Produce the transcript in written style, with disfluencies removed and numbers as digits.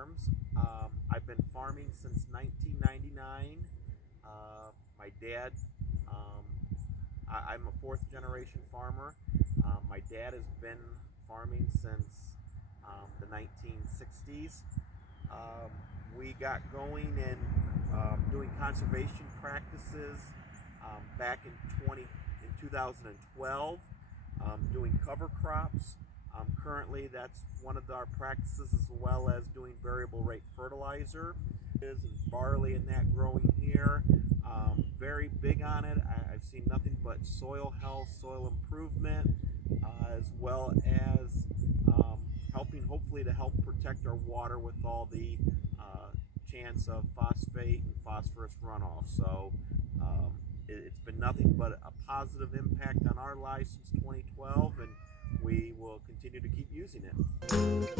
Farms. I've been farming since 1999. My dad, um, I'm a fourth generation farmer. My dad has been farming since the 1960s. Um, we got going in doing conservation practices back in 2012, doing cover crops. Currently, that's one of our practices, as well as doing variable rate fertilizer. Is barley and that growing here. Very big on it. I've seen nothing but soil health, soil improvement, as well as helping hopefully to help protect our water with all the chance of phosphate and phosphorus runoff. So it's been nothing but a positive impact on our lives since 2012, and we will continue to keep using it.